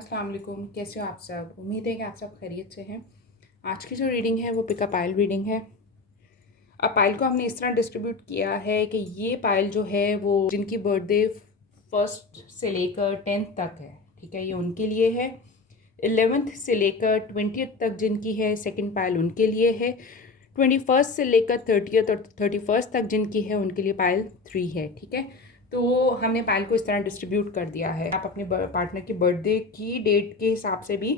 अस्सलाम वालेकुम। कैसे हो आप सब? उम्मीद है कि आप सब खैरियत से हैं। आज की जो रीडिंग है वो पिक अ पाइल रीडिंग है। अब पाइल को हमने इस तरह डिस्ट्रीब्यूट किया है कि ये पाइल जो है वो जिनकी बर्थडे फर्स्ट से लेकर 10th तक है, ठीक है, ये उनके लिए है। 11th से लेकर 20th तक जिनकी है सेकंड पाइल उनके लिए है। 21st से लेकर 30th और 31st तक जिनकी है उनके लिए पाइल 3 है, ठीक है। तो हमने पाइल को इस तरह डिस्ट्रीब्यूट कर दिया है। आप अपने पार्टनर की बर्थडे की डेट के हिसाब से भी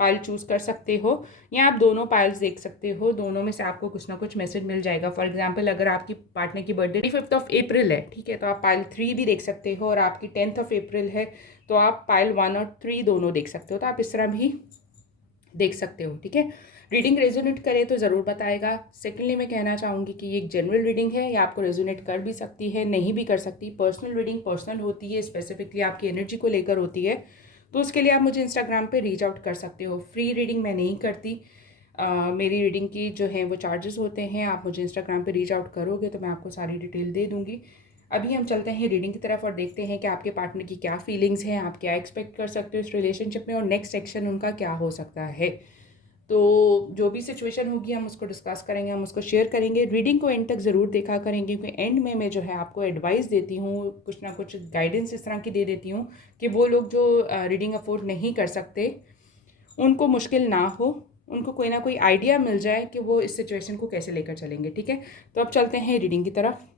पाइल चूज़ कर सकते हो, या आप दोनों पाइल्स देख सकते हो। दोनों में से आपको कुछ ना कुछ मैसेज मिल जाएगा। फॉर एग्जांपल, अगर आपकी पार्टनर की बर्थडे 25th ऑफ अप्रैल है, ठीक है, तो आप पाइल 3 भी देख सकते हो। और आपकी 10th ऑफ अप्रैल है तो आप पाइल 1 और 3 दोनों देख सकते हो। तो आप इस तरह भी देख सकते हो, ठीक है। रीडिंग रेजोनेट करे तो ज़रूर बताएगा। सेकेंडली मैं कहना चाहूँगी कि ये एक जनरल रीडिंग है, या आपको रेजोनेट कर भी सकती है, नहीं भी कर सकती। पर्सनल रीडिंग पर्सनल होती है, स्पेसिफिकली आपकी एनर्जी को लेकर होती है। तो उसके लिए आप मुझे इंस्टाग्राम पे रीच आउट कर सकते हो। फ्री रीडिंग मैं नहीं करती। मेरी रीडिंग की जो है वो चार्जेस होते हैं। आप मुझे इंस्टाग्राम पे रीच आउट करोगे तो मैं आपको सारी डिटेल दे दूँगी। अभी हम चलते हैं रीडिंग की तरफ और देखते हैं कि आपके पार्टनर की क्या फीलिंग्स हैं, आप क्या एक्सपेक्ट कर सकते हो इस रिलेशनशिप में, और नेक्स्ट सेक्शन उनका क्या हो सकता है। तो जो भी सिचुएशन होगी हम उसको डिस्कस करेंगे, हम उसको शेयर करेंगे। रीडिंग को एंड तक ज़रूर देखा करेंगे, क्योंकि एंड में मैं जो है आपको एडवाइस देती हूँ, कुछ ना कुछ गाइडेंस इस तरह की दे देती हूँ कि वो लोग जो रीडिंग अफोर्ड नहीं कर सकते उनको मुश्किल ना हो, उनको कोई ना कोई आइडिया मिल जाए कि वो इस सिचुएशन को कैसे लेकर चलेंगे, ठीक है। तो अब चलते हैं रीडिंग की तरफ।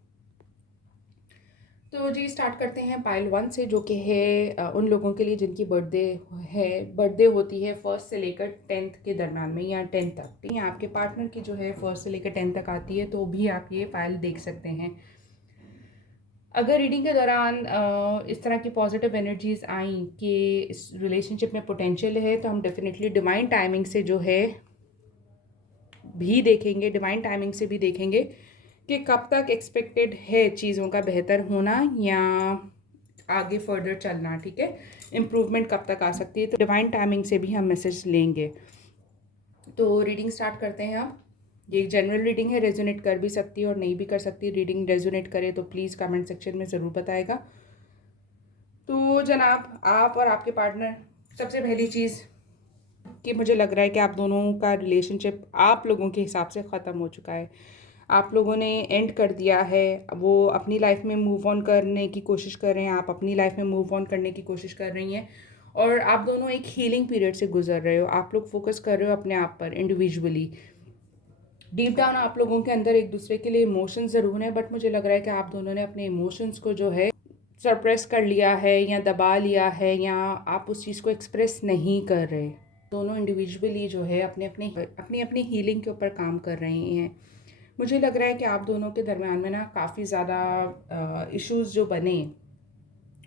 तो जी स्टार्ट करते हैं पाइल 1 से, जो कि है उन लोगों के लिए जिनकी बर्थडे होती है फर्स्ट से लेकर 10th के दरम्यान में, या 10 तक। या आपके पार्टनर की जो है फर्स्ट से लेकर 10 तक आती है तो भी आप ये फाइल देख सकते हैं। अगर रीडिंग के दौरान इस तरह की पॉजिटिव एनर्जीज आई कि इस रिलेशनशिप में पोटेंशियल है, तो हम डेफिनेटली डिवाइन टाइमिंग से जो है भी देखेंगे, डिवाइन टाइमिंग से भी देखेंगे कि कब तक एक्सपेक्टेड है चीज़ों का बेहतर होना या आगे फर्दर चलना, ठीक है। इम्प्रूवमेंट कब तक आ सकती है, तो डिवाइन टाइमिंग से भी हम मैसेज लेंगे। तो रीडिंग स्टार्ट करते हैं अब। ये एक जनरल रीडिंग है, रेजोनेट कर भी सकती है और नहीं भी कर सकती। रीडिंग रेजोनेट करे तो प्लीज़ कमेंट सेक्शन में ज़रूर बताएगा। तो जनाब, आप और आपके पार्टनर, सबसे पहली चीज़ कि मुझे लग रहा है कि आप दोनों का रिलेशनशिप आप लोगों के हिसाब से ख़त्म हो चुका है। आप लोगों ने एंड कर दिया है। वो अपनी लाइफ में मूव ऑन करने की कोशिश कर रहे हैं, आप अपनी लाइफ में मूव ऑन करने की कोशिश कर रही हैं, और आप दोनों एक हीलिंग पीरियड से गुजर रहे हो। आप लोग फोकस कर रहे हो अपने आप पर इंडिविजुअली। डीप डाउन आप लोगों के अंदर एक दूसरे के लिए इमोशंस ज़रूर हैं, बट मुझे लग रहा है कि आप दोनों ने अपने इमोशंस को जो है सरप्रेस कर लिया है या दबा लिया है, या आप उस चीज़ को एक्सप्रेस नहीं कर रहे। दोनों इंडिविजुअली जो है अपनी अपनी हीलिंग के ऊपर काम कर रहे हैं। मुझे लग रहा है कि आप दोनों के दरमियान में ना काफ़ी ज़्यादा इश्यूज जो बने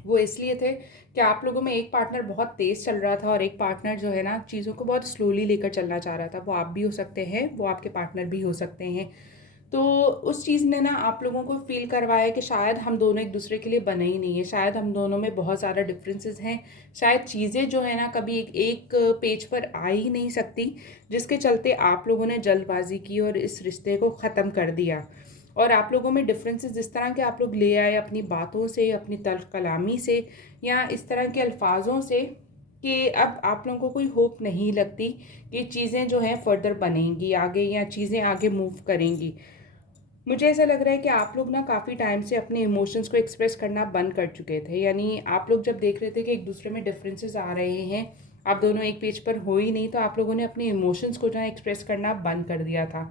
वो इसलिए थे कि आप लोगों में एक पार्टनर बहुत तेज़ चल रहा था और एक पार्टनर जो है ना चीज़ों को बहुत स्लोली लेकर चलना चाह रहा था। वो आप भी हो सकते हैं, वो आपके पार्टनर भी हो सकते हैं। तो उस चीज़ ने ना आप लोगों को फ़ील करवाया कि शायद हम दोनों एक दूसरे के लिए बने ही नहीं है, शायद हम दोनों में बहुत ज़्यादा डिफरेंसेस हैं, शायद चीज़ें जो है ना कभी एक पेज पर आ ही नहीं सकती, जिसके चलते आप लोगों ने जल्दबाजी की और इस रिश्ते को ख़त्म कर दिया। और आप लोगों में डिफरेंसेस इस तरह के आप लोग ले आए अपनी बातों से, अपनी तल्ख़ कलामी से, या इस तरह के अल्फाजों से, कि अब आप लोगों को कोई होप नहीं लगती कि चीज़ें जो हैं फर्दर बनेंगी आगे, या चीज़ें आगे मूव करेंगी। मुझे ऐसा लग रहा है कि आप लोग ना काफ़ी टाइम से अपने इमोशंस को एक्सप्रेस करना बंद कर चुके थे। यानी आप लोग जब देख रहे थे कि एक दूसरे में डिफरेंसेस आ रहे हैं, आप दोनों एक पेज पर हो ही नहीं, तो आप लोगों ने अपने इमोशंस को जो है एक्सप्रेस करना बंद कर दिया था,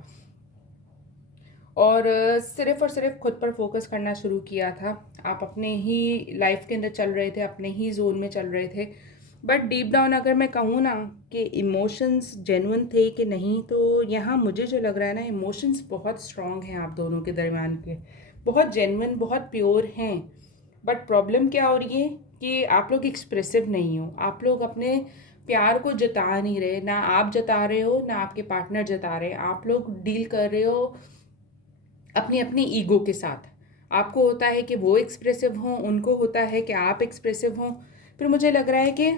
और सिर्फ़ और सिर्फ खुद पर फोकस करना शुरू किया था। आप अपने ही लाइफ के अंदर चल रहे थे, अपने ही जोन में चल रहे थे। बट डीप डाउन अगर मैं कहूँ ना कि इमोशंस जेन्युइन थे कि नहीं, तो यहाँ मुझे जो लग रहा है ना, इमोशंस बहुत स्ट्रॉन्ग हैं आप दोनों के दरमियान के, बहुत जेन्युइन, बहुत प्योर हैं। बट प्रॉब्लम क्या हो रही है कि आप लोग एक्सप्रेसिव नहीं हो। आप लोग अपने प्यार को जता नहीं रहे, ना आप जता रहे हो ना आपके पार्टनर जता रहे। आप लोग डील कर रहे हो अपनी अपनी ईगो के साथ। आपको होता है कि वो एक्सप्रेसिव हों, उनको होता है कि आप एक्सप्रेसिव हों। फिर मुझे लग रहा है कि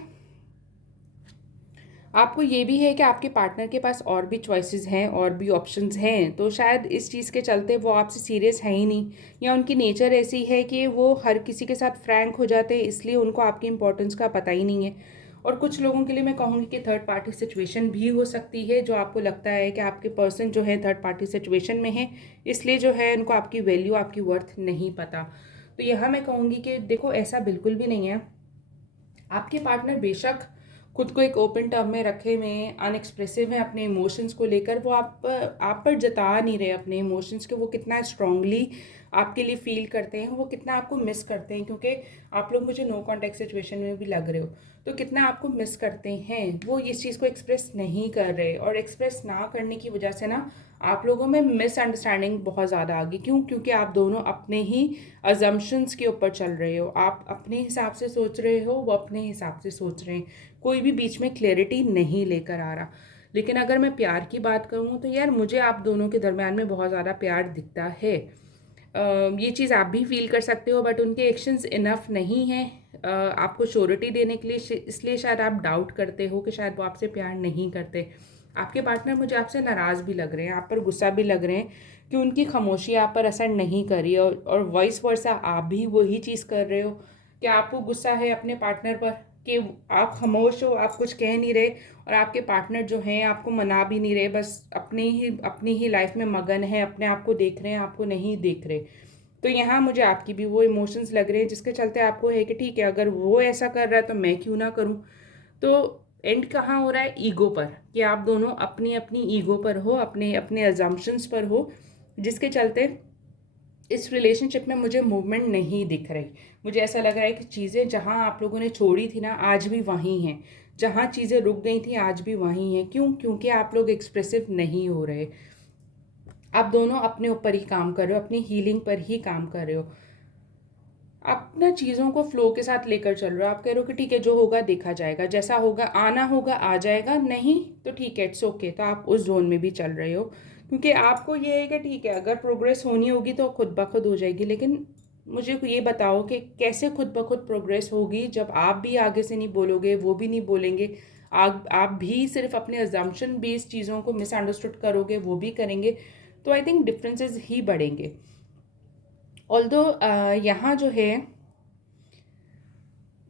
आपको ये भी है कि आपके पार्टनर के पास और भी चॉइसेस हैं, और भी ऑप्शंस हैं, तो शायद इस चीज़ के चलते वो आपसे सीरियस है ही नहीं, या उनकी नेचर ऐसी है कि वो हर किसी के साथ फ्रैंक हो जाते हैं, इसलिए उनको आपकी इम्पोर्टेंस का पता ही नहीं है। और कुछ लोगों के लिए मैं कहूँगी कि थर्ड पार्टी सिचुएशन भी हो सकती है, जो आपको लगता है कि आपके पर्सन जो है थर्ड पार्टी सिचुएशन में है, इसलिए जो है उनको आपकी वैल्यू, आपकी वर्थ नहीं पता। तो यहाँ मैं कहूँगी कि देखो, ऐसा बिल्कुल भी नहीं है। आपके पार्टनर बेशक खुद को एक ओपन टर्म में रखे हुए हैं, अनएक्सप्रेसिव हैं अपने इमोशंस को लेकर, वो आप पर जता नहीं रहे अपने इमोशंस के, वो कितना स्ट्रांगली आपके लिए फील करते हैं, वो कितना आपको मिस करते हैं, क्योंकि आप लोग मुझे नो कॉन्टैक्ट सिचुएशन में भी लग रहे हो, तो कितना आपको मिस करते हैं, वो इस चीज़ को एक्सप्रेस नहीं कर रहे, और एक्सप्रेस ना करने की वजह से ना आप लोगों में मिसअंडरस्टैंडिंग बहुत ज़्यादा आ गई। क्यों? क्योंकि आप दोनों अपने ही अजम्पशंस के ऊपर चल रहे हो, आप अपने हिसाब से सोच रहे हो, वो अपने हिसाब से सोच रहे हैं, कोई भी बीच में क्लैरिटी नहीं लेकर आ रहा। लेकिन अगर मैं प्यार की बात करूँ तो यार, मुझे आप दोनों के दरमियान में बहुत ज़्यादा प्यार दिखता है। ये चीज़ आप भी फील कर सकते हो, बट उनके एक्शंस इनफ नहीं हैं आपको श्योरिटी देने के लिए, इसलिए शायद आप डाउट करते हो कि शायद वो आपसे प्यार नहीं करते। आपके पार्टनर मुझे आपसे नाराज़ भी लग रहे हैं, आप पर गुस्सा भी लग रहे हैं कि उनकी खामोशी आप पर असर नहीं कर रही, और वॉइस वर्सा आप भी वही चीज़ कर रहे हो कि आपको गुस्सा है अपने पार्टनर पर कि आप खामोश हो, आप कुछ कह नहीं रहे, और आपके पार्टनर जो हैं आपको मना भी नहीं रहे, बस अपनी ही लाइफ में मगन है, अपने आप को देख रहे हैं, आपको नहीं देख रहे। तो यहाँ मुझे आपकी भी वो इमोशंस लग रहे हैं, जिसके चलते आपको है कि ठीक है, अगर वो ऐसा कर रहा है तो मैं क्यों ना करूँ। तो एंड कहाँ हो रहा है? ईगो पर, कि आप दोनों अपनी अपनी ईगो पर हो, अपने अपने अजम्पशंस पर हो, जिसके चलते इस रिलेशनशिप में मुझे मूवमेंट नहीं दिख रही। मुझे ऐसा लग रहा है कि चीज़ें जहाँ आप लोगों ने छोड़ी थी ना, आज भी वहीं हैं, जहाँ चीज़ें रुक गई थी आज भी वहीं हैं। क्यों? क्योंकि आप लोग एक्सप्रेसिव नहीं हो रहे। आप दोनों अपने ऊपर ही काम कर रहे हो, अपनी हीलिंग पर ही काम कर रहे हो, आप ना चीज़ों को फ्लो के साथ लेकर चल रहे हो। आप कह रहे हो कि ठीक है, जो होगा देखा जाएगा, जैसा होगा आना होगा आ जाएगा, नहीं तो ठीक है, इट्स ओके। तो आप उस जोन में भी चल रहे हो, क्योंकि आपको ये है कि ठीक है, अगर प्रोग्रेस होनी होगी तो खुद ब खुद हो जाएगी। लेकिन मुझे ये बताओ कि कैसे खुद ब खुद प्रोग्रेस होगी, जब आप भी आगे से नहीं बोलोगे, वो भी नहीं बोलेंगे, आप भी सिर्फ अपने अजम्पशन बेस्ड चीज़ों को मिसअंडरस्टूड करोगे, वो भी करेंगे, तो आई थिंक डिफरेंसेस ही बढ़ेंगे। ऑल्दो यहाँ जो है,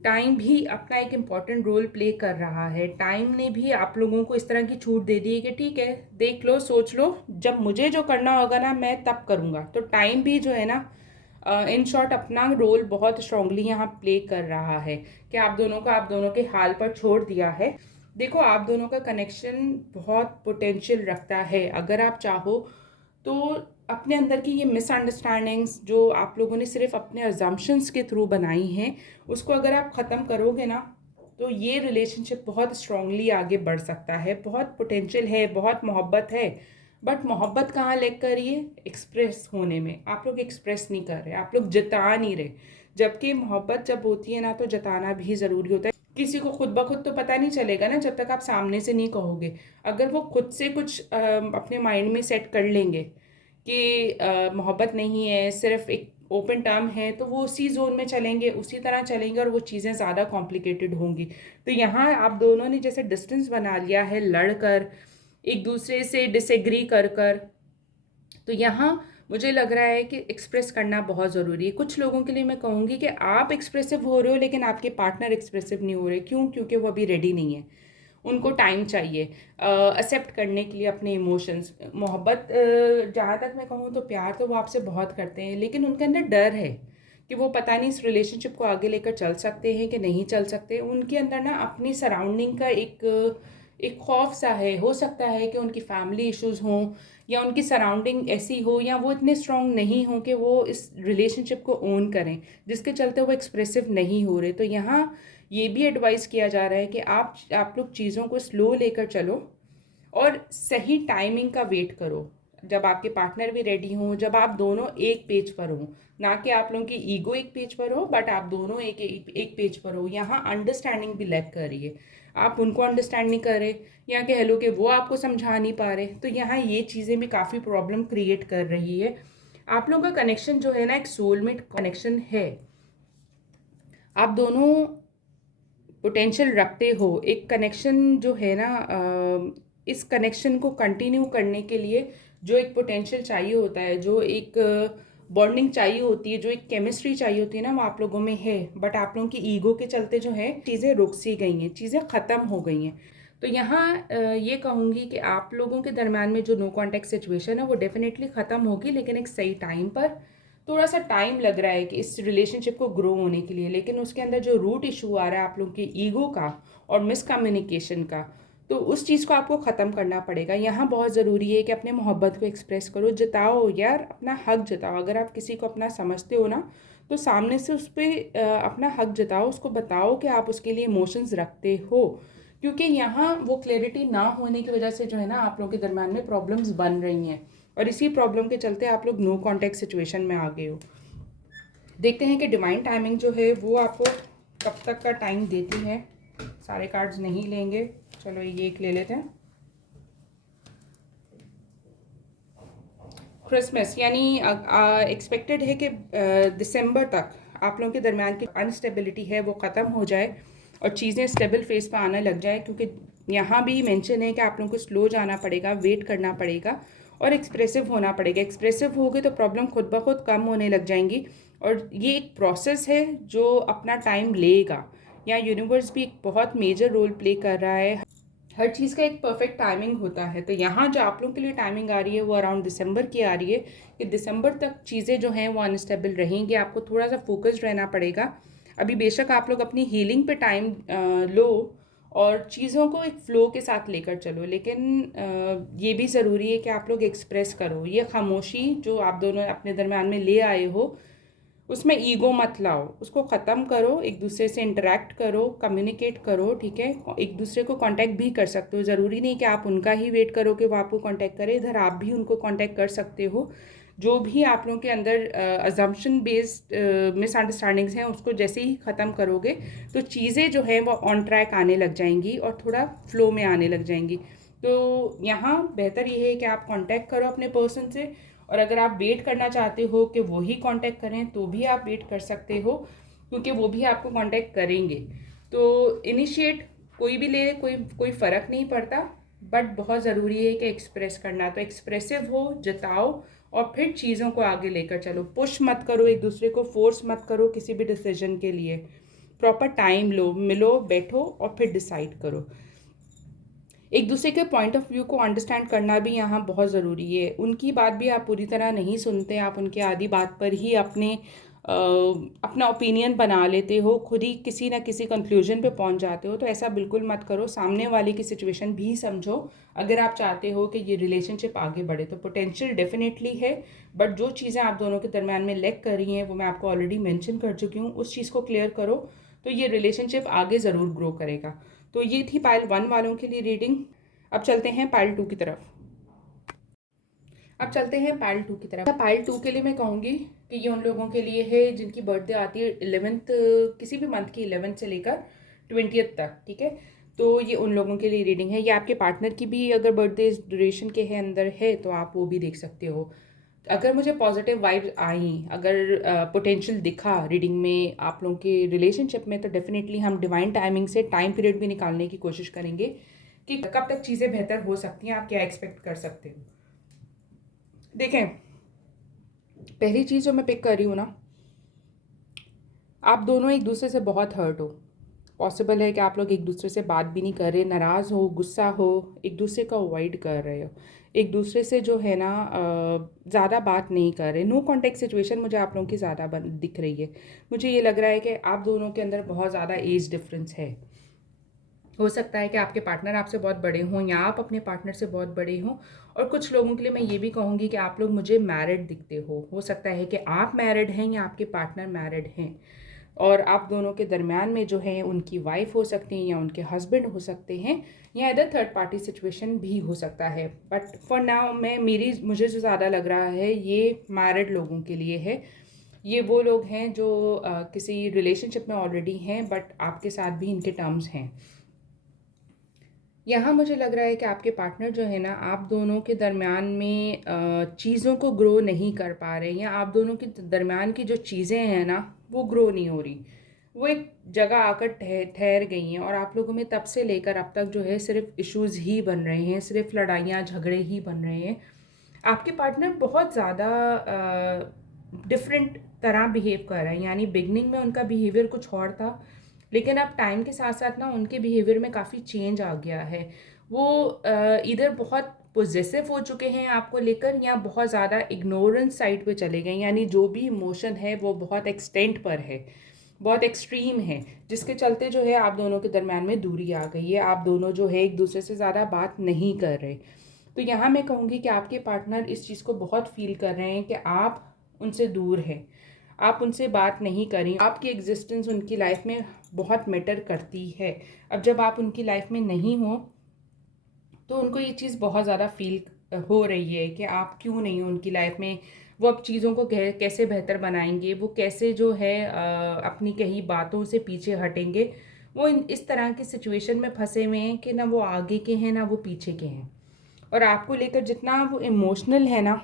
टाइम भी अपना एक इम्पॉर्टेंट रोल प्ले कर रहा है। टाइम ने भी आप लोगों को इस तरह की छूट दे दी है कि ठीक है, देख लो, सोच लो, जब मुझे जो करना होगा ना मैं तब करूँगा। तो टाइम भी जो है ना, इन शॉर्ट अपना रोल बहुत स्ट्रांगली यहाँ प्ले कर रहा है कि आप दोनों को आप दोनों के हाल पर छोड़ दिया है। देखो, आप दोनों का कनेक्शन बहुत पोटेंशियल रखता है, अगर आप चाहो तो अपने अंदर की ये मिसअंडरस्टैंडिंग्स जो आप लोगों ने सिर्फ अपने अजम्पशंस के थ्रू बनाई हैं, उसको अगर आप ख़त्म करोगे ना, तो ये रिलेशनशिप बहुत स्ट्रांगली आगे बढ़ सकता है। बहुत पोटेंशियल है, बहुत मोहब्बत है, बट मोहब्बत कहाँ लेकर ये एक्सप्रेस होने में, आप लोग एक्सप्रेस नहीं कर रहे, आप लोग जता नहीं रहे। जबकि मोहब्बत जब होती है ना, तो जताना भी ज़रूरी होता है। किसी को खुद ब खुद तो पता नहीं चलेगा ना, जब तक आप सामने से नहीं कहोगे। अगर वो खुद से कुछ अपने माइंड में सेट कर लेंगे कि मोहब्बत नहीं है, सिर्फ एक ओपन टर्म है, तो वो उसी जोन में चलेंगे, उसी तरह चलेंगे, और वो चीज़ें ज़्यादा कॉम्प्लिकेटेड होंगी। तो यहाँ आप दोनों ने जैसे डिस्टेंस बना लिया है, लड़कर, एक दूसरे से डिसएग्री कर कर, तो यहाँ मुझे लग रहा है कि एक्सप्रेस करना बहुत ज़रूरी है। कुछ लोगों के लिए मैं कहूँगी कि आप एक्सप्रेसिव हो रहे हो, लेकिन आपके पार्टनर एक्सप्रेसिव नहीं हो रहे। क्यों? क्योंकि वो अभी रेडी नहीं है, उनको टाइम चाहिए एक्सेप्ट करने के लिए अपने इमोशंस। मोहब्बत, जहाँ तक मैं कहूँ तो प्यार तो वो आपसे बहुत करते हैं, लेकिन उनके अंदर डर है कि वो पता नहीं इस रिलेशनशिप को आगे लेकर चल सकते हैं कि नहीं चल सकते। उनके अंदर ना अपनी सराउंडिंग का एक खौफ सा है। हो सकता है कि उनकी फैमिली इश्यूज़ हों, या उनकी सराउंडिंग ऐसी हो, या वो इतने स्ट्रॉन्ग नहीं हो कि वो इस रिलेशनशिप को ओन करें, जिसके चलते वो एक्सप्रेसिव नहीं हो रहे। तो यहाँ ये भी एडवाइस किया जा रहा है कि आप लोग चीज़ों को स्लो लेकर चलो, और सही टाइमिंग का वेट करो, जब आपके पार्टनर भी रेडी हों, जब आप दोनों एक पेज पर हो, ना कि आप लोगों की ईगो एक पेज पर हो, बट आप दोनों एक पेज पर हो। यहाँ अंडरस्टैंडिंग भी लैक कर रही है, आप उनको अंडरस्टैंड नहीं कर रहे, या कह लो कि वो आपको समझा नहीं पा रहे। तो यहाँ ये चीज़ें भी काफ़ी प्रॉब्लम क्रिएट कर रही है। आप लोगों का कनेक्शन जो है ना, एक सोलमेट कनेक्शन है, आप दोनों पोटेंशियल रखते हो। एक कनेक्शन जो है ना, इस कनेक्शन को कंटिन्यू करने के लिए जो एक पोटेंशियल चाहिए होता है, जो एक बॉन्डिंग चाहिए होती है, जो एक केमिस्ट्री चाहिए होती है ना, वो आप लोगों में है, बट आप लोगों की ईगो के चलते जो है चीज़ें रुक सी गई हैं, चीज़ें ख़त्म हो गई हैं। तो यहाँ ये कहूँगी कि आप लोगों के दरमियान में जो नो कॉन्टैक्ट सिचुएशन है वो डेफिनेटली ख़त्म होगी, लेकिन एक सही टाइम पर। थोड़ा सा टाइम लग रहा है कि इस रिलेशनशिप को ग्रो होने के लिए, लेकिन उसके अंदर जो रूट इशू आ रहा है आप लोगों के ईगो का और मिसकम्युनिकेशन का, तो उस चीज़ को आपको ख़त्म करना पड़ेगा। यहाँ बहुत ज़रूरी है कि अपने मोहब्बत को एक्सप्रेस करो, जताओ यार, अपना हक जताओ। अगर आप किसी को अपना समझते हो ना, तो सामने से उस पर अपना हक जताओ, उसको बताओ कि आप उसके लिए इमोशंस रखते हो, क्योंकि यहाँ वो क्लैरिटी ना होने की वजह से जो है ना आप लोगों के दरम्यान में प्रॉब्लम्स बन रही हैं, और इसी प्रॉब्लम के चलते आप लोग नो कॉन्टैक्ट सिचुएशन में आ गए हो। देखते हैं कि डिवाइन टाइमिंग जो है वो आपको कब तक का टाइम देती है। सारे कार्ड्स नहीं लेंगे, चलो ये एक ले लेते हैं। क्रिसमस यानी एक्सपेक्टेड है कि दिसंबर तक आप लोगों के दरमियान की अनस्टेबिलिटी है वो ख़त्म हो जाए और चीज़ें स्टेबल फेस पर आने लग जाए, क्योंकि यहाँ भी मेंशन है कि आप लोगों को स्लो जाना पड़ेगा, वेट करना पड़ेगा और एक्सप्रेसिव होना पड़ेगा। एक्सप्रेसिव होगे तो प्रॉब्लम खुद ब खुद कम होने लग जाएंगी, और ये एक प्रोसेस है जो अपना टाइम लेगा। यहाँ यूनिवर्स भी एक बहुत मेजर रोल प्ले कर रहा है। हर चीज़ का एक परफेक्ट टाइमिंग होता है, तो यहाँ जो आप लोगों के लिए टाइमिंग आ रही है वो अराउंड दिसंबर की आ रही है कि दिसंबर तक चीज़ें जो हैं वो अनस्टेबल रहेंगी। आपको थोड़ा सा फोकस्ड रहना पड़ेगा। अभी बेशक आप लोग अपनी हीलिंग पे टाइम लो और चीज़ों को एक फ़्लो के साथ लेकर चलो, लेकिन ये भी ज़रूरी है कि आप लोग एक्सप्रेस करो। ये खामोशी जो आप दोनों अपने दरमियान में ले आए हो, उसमें ईगो मत लाओ, उसको ख़त्म करो, एक दूसरे से इंटरेक्ट करो, कम्युनिकेट करो, ठीक है। एक दूसरे को कांटेक्ट भी कर सकते हो, ज़रूरी नहीं कि आप उनका ही वेट करो कि वो आपको कांटेक्ट करे, इधर आप भी उनको कांटेक्ट कर सकते हो। जो भी आप लोगों के अंदर अजम्पशन बेस्ड मिसअंडरस्टैंडिंग्स हैं उसको जैसे ही ख़त्म करोगे तो चीज़ें जो हैं वो ऑन ट्रैक आने लग जाएंगी और थोड़ा फ्लो में आने लग जाएंगी। तो यहाँ बेहतर ये है कि आप कांटेक्ट करो अपने पर्सन से, और अगर आप वेट करना चाहते हो कि वो ही कांटेक्ट करें तो भी आप वेट कर सकते हो, क्योंकि वो भी आपको कांटेक्ट करेंगे। तो इनिशिएट कोई भी ले, कोई कोई फ़र्क नहीं पड़ता, बट बहुत ज़रूरी है कि एक्सप्रेस करना, तो एक्सप्रेसिव हो, जताओ और फिर चीज़ों को आगे लेकर चलो। पुश मत करो, एक दूसरे को फोर्स मत करो किसी भी डिसीजन के लिए। प्रॉपर टाइम लो, मिलो, बैठो और फिर डिसाइड करो। एक दूसरे के पॉइंट ऑफ व्यू को अंडरस्टैंड करना भी यहाँ बहुत ज़रूरी है। उनकी बात भी आप पूरी तरह नहीं सुनते, आप उनकी आधी बात पर ही अपना ओपिनियन बना लेते हो, खुद ही किसी ना किसी कंक्लूजन पे पहुँच जाते हो। तो ऐसा बिल्कुल मत करो, सामने वाले की सिचुएशन भी समझो। अगर आप चाहते हो कि ये रिलेशनशिप आगे बढ़े तो पोटेंशियल डेफिनेटली है, बट जो चीज़ें आप दोनों के दरम्यान में लैक कर रही हैं वो मैं आपको ऑलरेडी मेंशन कर चुकी हूँ, उस चीज़ को क्लियर करो तो ये रिलेशनशिप आगे ज़रूर ग्रो करेगा। तो ये थी पाइल 1 वालों के लिए रीडिंग। अब चलते हैं पाइल 2 की तरफ। अब चलते हैं पाइल 2 की तरफ। पाइल 2 के लिए मैं कहूँगी कि ये उन लोगों के लिए है जिनकी बर्थडे आती है 11th, किसी भी मंथ की 11th से लेकर 20th तक, ठीक है। तो ये उन लोगों के लिए रीडिंग है। ये आपके पार्टनर की भी अगर बर्थडे इस ड्यूरेशन के है अंदर है तो आप वो भी देख सकते हो। अगर मुझे पॉजिटिव वाइब्स आई, अगर पोटेंशियल दिखा रीडिंग में आप लोगों के रिलेशनशिप में, तो डेफिनेटली हम डिवाइन टाइमिंग से टाइम पीरियड भी निकालने की कोशिश करेंगे कि कब तक चीज़ें बेहतर हो सकती हैं, आप क्या एक्सपेक्ट कर सकते हो। देखें, पहली चीज़ जो मैं पिक कर रही हूँ ना, आप दोनों एक दूसरे से बहुत हर्ट हो। पॉसिबल है कि आप लोग एक दूसरे से बात भी नहीं कर रहे, नाराज़ हो, गुस्सा हो, एक दूसरे को अवॉइड कर रहे हो, एक दूसरे से जो है ना ज़्यादा बात नहीं कर रहे। नो कॉन्टेक्ट सिचुएशन मुझे आप लोगों की ज़्यादा दिख रही है। मुझे ये लग रहा है कि आप दोनों के अंदर बहुत ज़्यादा एज डिफरेंस है। हो सकता है कि आपके पार्टनर आपसे बहुत बड़े हों या आप अपने पार्टनर से बहुत बड़े हों, और कुछ लोगों के लिए मैं ये भी कहूँगी कि आप लोग मुझे मैरिड दिखते हो सकता है कि आप मैरिड हैं या आपके पार्टनर मैरिड हैं, और आप दोनों के दरमियान में जो है उनकी वाइफ हो सकती हैं या उनके हस्बैंड हो सकते हैं, या अदर थर्ड पार्टी सिचुएशन भी हो सकता है। बट फॉर नाउ मुझे जो ज़्यादा लग रहा है ये मैरिड लोगों के लिए है। ये वो लोग हैं जो किसी रिलेशनशिप में ऑलरेडी हैं, बट आपके साथ भी इनके टर्म्स हैं। यहाँ मुझे लग रहा है कि आपके पार्टनर जो है ना, आप दोनों के दरमियान में चीज़ों को ग्रो नहीं कर पा रहे, या आप दोनों के दरमियान की जो चीज़ें हैं ना वो ग्रो नहीं हो रही, वो एक जगह आकर ठहर गई हैं, और आप लोगों में तब से लेकर अब तक जो है सिर्फ इश्यूज़ ही बन रहे हैं, सिर्फ लड़ाइयाँ झगड़े ही बन रहे हैं। आपके पार्टनर बहुत ज़्यादा डिफरेंट तरह बिहेव कर रहे हैं। यानी बिगनिंग में उनका बिहेवियर कुछ और था, लेकिन अब टाइम के साथ साथ ना उनके बिहेवियर में काफ़ी चेंज आ गया है। वो इधर बहुत पोजेसिव हो चुके हैं आपको लेकर, या बहुत ज़्यादा इग्नोरेंस साइड पे चले गए। यानी जो भी इमोशन है वो बहुत एक्सटेंट पर है, बहुत एक्सट्रीम है, जिसके चलते जो है आप दोनों के दरम्यान में दूरी आ गई है। आप दोनों जो है एक दूसरे से ज़्यादा बात नहीं कर रहे। तो यहाँ मैं कहूँगी कि आपके पार्टनर इस चीज़ को बहुत फील कर रहे हैं कि आप उनसे दूर हैं, आप उनसे बात नहीं करें। आपकी एग्जिस्टेंस उनकी लाइफ में बहुत मैटर करती है। अब जब आप उनकी लाइफ में नहीं हो तो उनको ये चीज़ बहुत ज़्यादा फील हो रही है कि आप क्यों नहीं हो उनकी लाइफ में। वो अब चीज़ों को कैसे बेहतर बनाएंगे, वो कैसे जो है अपनी कही बातों से पीछे हटेंगे। वो इस तरह की सिचुएशन में फंसे हुए हैं कि ना वो आगे के हैं ना वो पीछे के हैं। और आपको लेकर जितना वो इमोशनल है ना,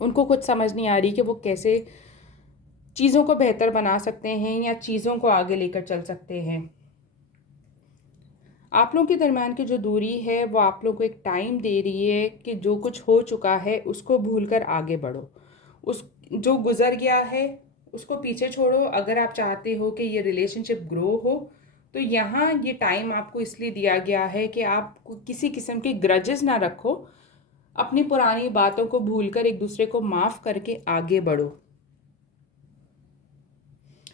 उनको कुछ समझ नहीं आ रही कि वो कैसे चीज़ों को बेहतर बना सकते हैं या चीज़ों को आगे लेकर चल सकते हैं। आप लोगों के दरम्यान की जो दूरी है वो आप लोगों को एक टाइम दे रही है कि जो कुछ हो चुका है उसको भूलकर आगे बढ़ो। उस जो गुज़र गया है उसको पीछे छोड़ो। अगर आप चाहते हो कि ये रिलेशनशिप ग्रो हो तो यहाँ ये टाइम आपको इसलिए दिया गया है कि आप किसी किस्म के ग्रजेस ना रखो। अपनी पुरानी बातों को भूलकर एक दूसरे को माफ़ करके आगे बढ़ो,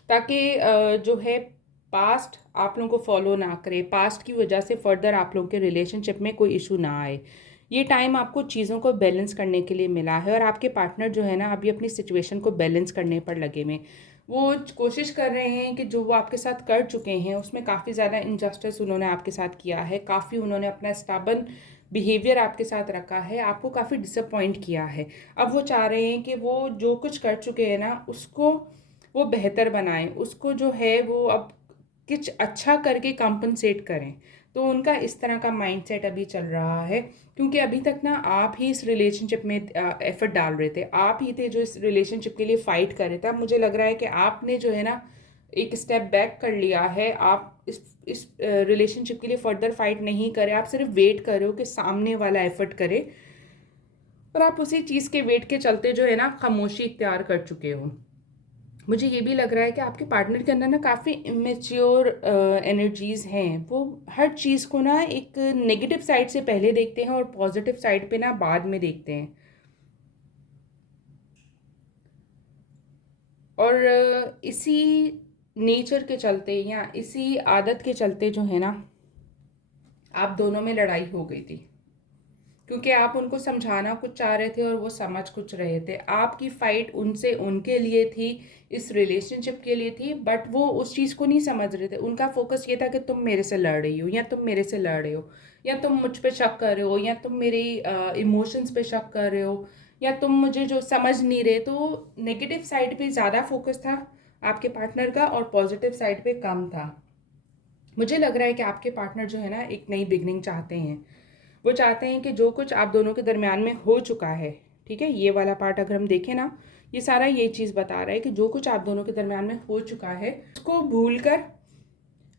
ताकि जो है पास्ट आप लोगों को फॉलो ना करे, पास्ट की वजह से फर्दर आप लोगों के रिलेशनशिप में कोई इशू ना आए। ये टाइम आपको चीज़ों को बैलेंस करने के लिए मिला है और आपके पार्टनर जो है ना अभी अपनी सिचुएशन को बैलेंस करने पर लगे में। वो कोशिश कर रहे हैं कि जो वो आपके साथ कर चुके हैं उसमें काफ़ी ज़्यादा इनजस्टिस उन्होंने आपके साथ किया है, काफ़ी उन्होंने अपना स्टबर्न बिहेवियर आपके साथ रखा है, आपको काफ़ी डिसअपॉइंट किया है। अब वो चाह रहे हैं कि वो जो कुछ कर चुके हैं ना उसको वो बेहतर बनाएं, उसको जो है वो अब कुछ अच्छा करके कॉम्पनसेट करें। तो उनका इस तरह का माइंडसेट अभी चल रहा है, क्योंकि अभी तक ना आप ही इस रिलेशनशिप में एफर्ट डाल रहे थे, आप ही थे जो इस रिलेशनशिप के लिए फ़ाइट कर रहे थे। अब मुझे लग रहा है कि आपने जो है ना एक स्टेप बैक कर लिया है। आप इस रिलेशनशिप के लिए फर्दर फाइट नहीं करें, आप सिर्फ वेट कर रहे हो कि सामने वाला एफर्ट करे, और आप उसी चीज़ के वेट के चलते जो है ना खामोशी इख्तियार कर चुके हो। मुझे ये भी लग रहा है कि आपके पार्टनर के अंदर ना काफ़ी इमेच्योर एनर्जीज़ हैं। वो हर चीज़ को ना एक नेगेटिव साइड से पहले देखते हैं और पॉजिटिव साइड पे ना बाद में देखते हैं। और इसी नेचर के चलते या इसी आदत के चलते जो है ना आप दोनों में लड़ाई हो गई थी, क्योंकि आप उनको समझाना कुछ चाह रहे थे और वो समझ कुछ रहे थे। आपकी फ़ाइट उनसे उनके लिए थी, इस रिलेशनशिप के लिए थी, बट वो उस चीज़ को नहीं समझ रहे थे। उनका फोकस ये था कि तुम मेरे से लड़ रही हो, या तुम मेरे से लड़ रहे हो, या तुम मुझ पे शक कर रहे हो, या तुम मेरे इमोशंस पे शक कर रहे हो, या तुम मुझे जो समझ नहीं रहे। तो नेगेटिव साइड पे ज़्यादा फोकस था आपके पार्टनर का और पॉजिटिव साइड पे कम था। मुझे लग रहा है कि आपके पार्टनर जो है ना एक नई बिगनिंग चाहते हैं। वो चाहते हैं कि जो कुछ आप दोनों के दरमियान में हो चुका है, ठीक है, ये वाला पार्ट अगर हम देखें ना, ये सारा ये चीज़ बता रहा है कि जो कुछ आप दोनों के दरमियान में हो चुका है उसको भूल कर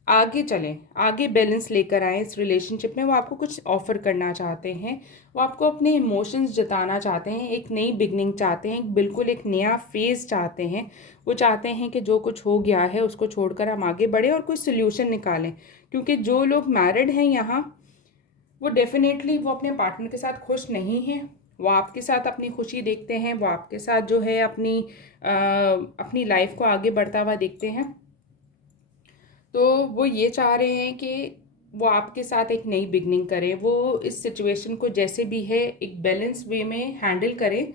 आगे चलें, आगे बैलेंस लेकर आएँ इस रिलेशनशिप में। वो आपको कुछ ऑफ़र करना चाहते हैं, वो आपको अपने इमोशंस जताना चाहते हैं, एक नई बिगनिंग चाहते हैं, बिल्कुल एक नया फेज़ चाहते हैं। वो चाहते हैं कि जो कुछ हो गया है उसको छोड़कर हम आगे बढ़ें और कोई सोल्यूशन निकालें। क्योंकि जो लोग मैरिड हैं यहाँ, वो डेफिनेटली वो अपने पार्टनर के साथ खुश नहीं हैं। वो आपके साथ अपनी खुशी देखते हैं, वो आपके साथ जो है अपनी लाइफ को आगे बढ़ता हुआ देखते हैं। तो वो ये चाह रहे हैं कि वो आपके साथ एक नई बिगनिंग करें, वो इस सिचुएशन को जैसे भी है एक बैलेंस वे में हैंडल करें,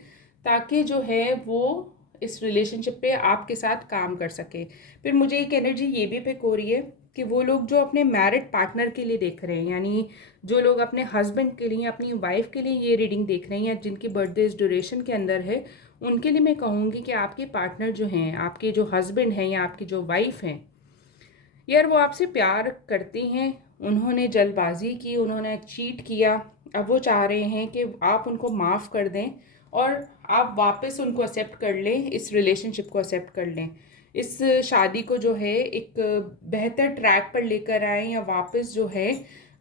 ताकि जो है वो इस रिलेशनशिप पे आपके साथ काम कर सके। फिर मुझे एक एनर्जी ये भी पिक हो रही है कि वो लोग जो अपने मैरिड पार्टनर के लिए देख रहे हैं, यानी जो लोग अपने हस्बैंड के लिए, अपनी वाइफ के लिए ये रीडिंग देख रहे हैं, या जिनकी बर्थडे इस ड्यूरेशन के अंदर है, उनके लिए मैं कहूँगी कि आपके पार्टनर जो हैं, आपके जो हस्बैंड हैं या आपकी जो वाइफ हैं, यार वो आपसे प्यार करती हैं। उन्होंने जल्दबाजी की, उन्होंने चीट किया। अब वो चाह रहे हैं कि आप उनको माफ़ कर दें और आप वापस उनको एक्सेप्ट कर लें, इस रिलेशनशिप को एक्सेप्ट कर लें, इस शादी को जो है एक बेहतर ट्रैक पर लेकर आएँ, या वापस जो है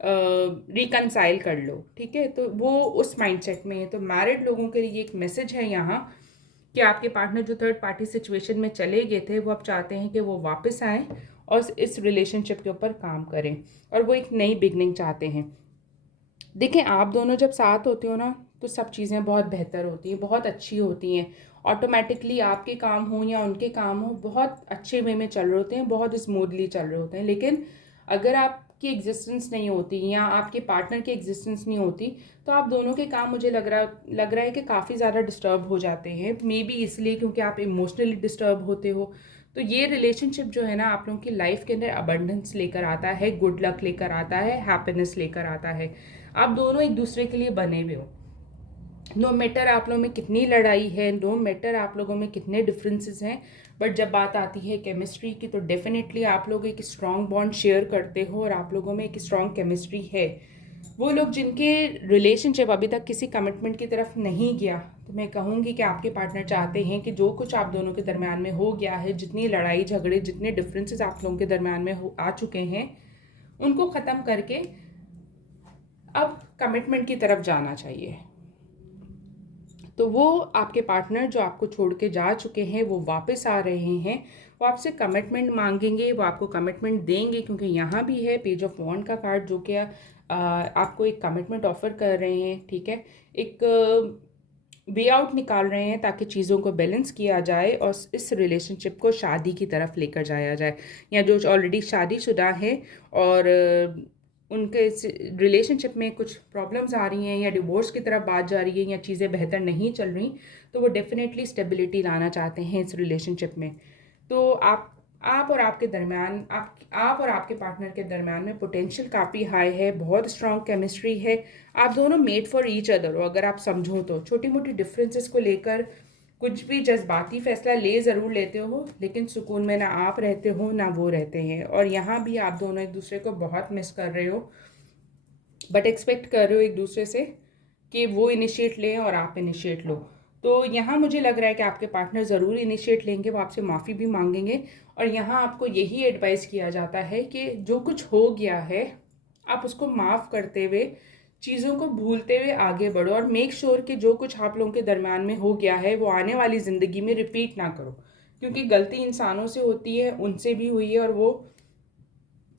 रिकनसाइल कर लो, ठीक है। तो वो उस माइंडसेट में है। तो मैरिड लोगों के लिए एक मैसेज है यहाँ कि आपके पार्टनर जो थर्ड पार्टी सिचुएशन में चले गए थे वो अब चाहते हैं कि वो वापस आएँ और इस रिलेशनशिप के ऊपर काम करें, और वो एक नई बिगनिंग चाहते हैं। देखिए, आप दोनों जब साथ होते हो ना, तो सब चीज़ें बहुत बेहतर होती हैं, बहुत अच्छी होती हैं। ऑटोमैटिकली आपके काम हों या उनके काम हों, बहुत अच्छे वे में चल रहे होते हैं, बहुत स्मूथली चल रहे होते हैं। लेकिन अगर आपकी एग्जिस्टेंस नहीं होती या आपके पार्टनर की एग्जिस्टेंस नहीं होती, तो आप दोनों के काम, मुझे लग रहा है कि काफ़ी ज़्यादा डिस्टर्ब हो जाते हैं। मे बी इसलिए क्योंकि आप इमोशनली डिस्टर्ब होते हो। तो ये रिलेशनशिप जो है ना, आप लोगों की लाइफ के अंदर अबंडेंस लेकर आता है, गुड लक लेकर आता है, हैप्पीनेस लेकर आता है। आप दोनों एक दूसरे के लिए बने हुए हो। नो मैटर आप लोगों में कितनी लड़ाई है, नो मैटर आप लोगों में कितने डिफरेंसेस हैं, बट जब बात आती है केमिस्ट्री की, तो डेफिनेटली आप लोग एक स्ट्रॉन्ग बॉन्ड शेयर करते हो और आप लोगों में एक स्ट्रॉन्ग केमिस्ट्री है। वो लोग जिनके रिलेशनशिप अभी तक किसी कमिटमेंट की तरफ नहीं गया, तो मैं कहूँगी कि आपके पार्टनर चाहते हैं कि जो कुछ आप दोनों के दरमियान में हो गया है, जितनी लड़ाई झगड़े, जितने डिफरेंसेस आप लोगों के दरमियान में आ चुके हैं, उनको ख़त्म करके अब कमिटमेंट की तरफ जाना चाहिए। तो वो आपके पार्टनर जो आपको छोड़ के जा चुके हैं, वो वापस आ रहे हैं, वो आपसे कमिटमेंट मांगेंगे, वो आपको कमिटमेंट देंगे, क्योंकि यहाँ भी है पेज ऑफ वॉन्ड का कार्ड जो कि आपको एक कमिटमेंट ऑफर कर रहे हैं, ठीक है। एक वे आउट निकाल रहे हैं ताकि चीज़ों को बैलेंस किया जाए और इस रिलेशनशिप को शादी की तरफ लेकर जाया जाए। या जो ऑलरेडी शादीशुदा है और उनके इस रिलेशनशिप में कुछ प्रॉब्लम्स आ रही हैं या डिवोर्स की तरफ बात जा रही है या चीज़ें बेहतर नहीं चल रही, तो वो डेफिनेटली स्टेबिलिटी लाना चाहते हैं इस रिलेशनशिप में। तो आप और आपके दरमियान, आप और आपके पार्टनर के दरमियान में पोटेंशियल काफ़ी हाई है, बहुत स्ट्रॉन्ग केमिस्ट्री है। आप दोनों मेड फॉर ईच अदर हो, अगर आप समझो तो। छोटी मोटी डिफरेंसेस को लेकर कुछ भी जज्बाती फैसला ले ज़रूर लेते हो, लेकिन सुकून में ना आप रहते हो ना वो रहते हैं। और यहाँ भी आप दोनों एक दूसरे को बहुत मिस कर रहे हो, बट एक्सपेक्ट कर रहे हो एक दूसरे से कि वो इनिशिएट लें और आप इनिशिएट लो। तो यहाँ मुझे लग रहा है कि आपके पार्टनर ज़रूर इनिशिएट लेंगे, वो आपसे माफ़ी भी मांगेंगे। और यहाँ आपको यही एडवाइस किया जाता है कि जो कुछ हो गया है, आप उसको माफ़ करते हुए, चीज़ों को भूलते हुए आगे बढ़ो, और मेक श्योर कि जो कुछ आप लोगों के दरम्यान में हो गया है वो आने वाली ज़िंदगी में रिपीट ना करो, क्योंकि गलती इंसानों से होती है, उनसे भी हुई है, और वो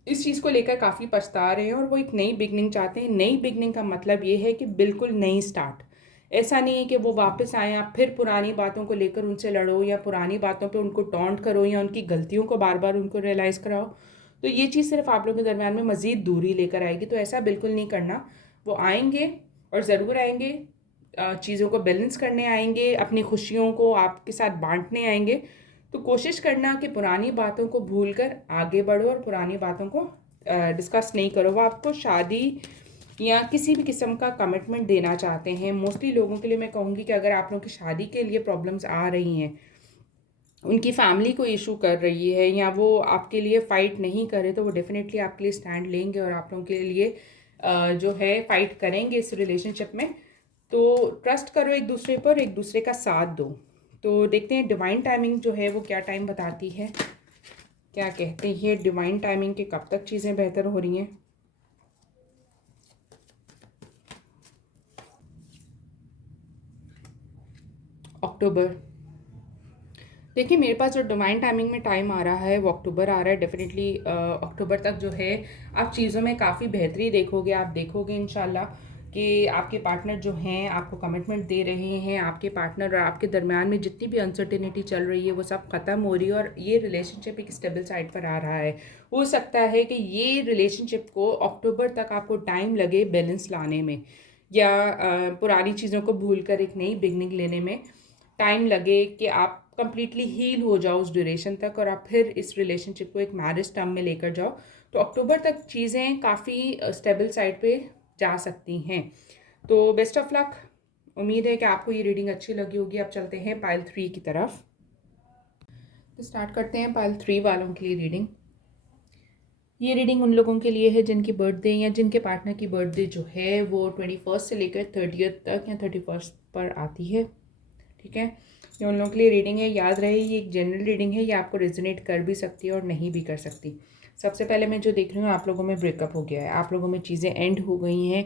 इस चीज़ को लेकर काफ़ी पछता रहे हैं और वो एक नई बिगनिंग चाहते हैं। नई बिगनिंग का मतलब ये है कि बिल्कुल नई स्टार्ट। ऐसा नहीं है कि वो वापस आएँ, आप फिर पुरानी बातों को लेकर उनसे लड़ो या पुरानी बातों पे उनको टॉन्ट करो या उनकी गलतियों को बार बार उनको रियलाइज़ कराओ। तो ये चीज़ सिर्फ आप लोगों के दरमियान में मज़ीद दूरी लेकर आएगी, तो ऐसा बिल्कुल नहीं करना। वो आएंगे और ज़रूर आएंगे, चीज़ों को बैलेंस करने आएंगे, अपनी खुशियों को आपके साथ बांटने आएंगे। तो कोशिश करना कि पुरानी बातों को भूलकर आगे बढ़ो और पुरानी बातों को डिस्कस नहीं करो। वो आपको शादी या किसी भी किस्म का कमिटमेंट देना चाहते हैं। मोस्टली लोगों के लिए मैं कहूँगी कि अगर आप लोगों की शादी के लिए प्रॉब्लम्स आ रही हैं, उनकी फैमिली को इशू कर रही है, या वो आपके लिए फ़ाइट नहीं करे, तो वो डेफिनेटली आपके लिए स्टैंड लेंगे और आप लोगों के लिए जो है फ़ाइट करेंगे इस रिलेशनशिप में। तो ट्रस्ट करो एक दूसरे पर, एक दूसरे का साथ दो। तो देखते हैं डिवाइन टाइमिंग जो है वो क्या टाइम बताती है, क्या कहते हैं डिवाइन टाइमिंग के कब तक चीज़ें बेहतर हो रही हैं। अक्टूबर। देखिए, मेरे पास जो डिवाइन टाइमिंग में टाइम आ रहा है वो अक्टूबर आ रहा है। डेफिनेटली अक्टूबर तक जो है आप चीज़ों में काफ़ी बेहतरी देखोगे। आप देखोगे इंशाल्लाह कि आपके पार्टनर जो हैं आपको कमिटमेंट दे रहे हैं। आपके पार्टनर और आपके दरमियान में जितनी भी अनसर्टेनिटी चल रही है वो सब ख़त्म हो रही है और ये रिलेशनशिप एक स्टेबल साइड पर आ रहा है। हो सकता है कि ये रिलेशनशिप को अक्टूबर तक आपको टाइम लगे बैलेंस लाने में, या पुरानी चीज़ों को भूल कर एक नई बिगनिंग लेने में टाइम लगे, कि आप कंप्लीटली हील हो जाओ उस ड्यूरेशन तक और आप फिर इस रिलेशनशिप को एक मैरिज टर्म में लेकर जाओ। तो अक्टूबर तक चीज़ें काफ़ी स्टेबल साइड पे जा सकती हैं। तो बेस्ट ऑफ लक। उम्मीद है कि आपको ये रीडिंग अच्छी लगी होगी। अब चलते हैं पाइल 3 की तरफ। तो स्टार्ट करते हैं पाइल 3 वालों के लिए रीडिंग। ये रीडिंग उन लोगों के लिए है जिनकी बर्थडे या जिनके पार्टनर की बर्थडे जो है वो 21 से लेकर 30 तक या 31 पर आती है, ठीक है। ये उन लोगों के लिए रीडिंग है। याद रहे ये एक जनरल रीडिंग है, ये आपको रेजोनेट कर भी सकती है और नहीं भी कर सकती। सबसे पहले मैं जो देख रही हूँ, आप लोगों में ब्रेकअप हो गया है, आप लोगों में चीज़ें एंड हो गई हैं।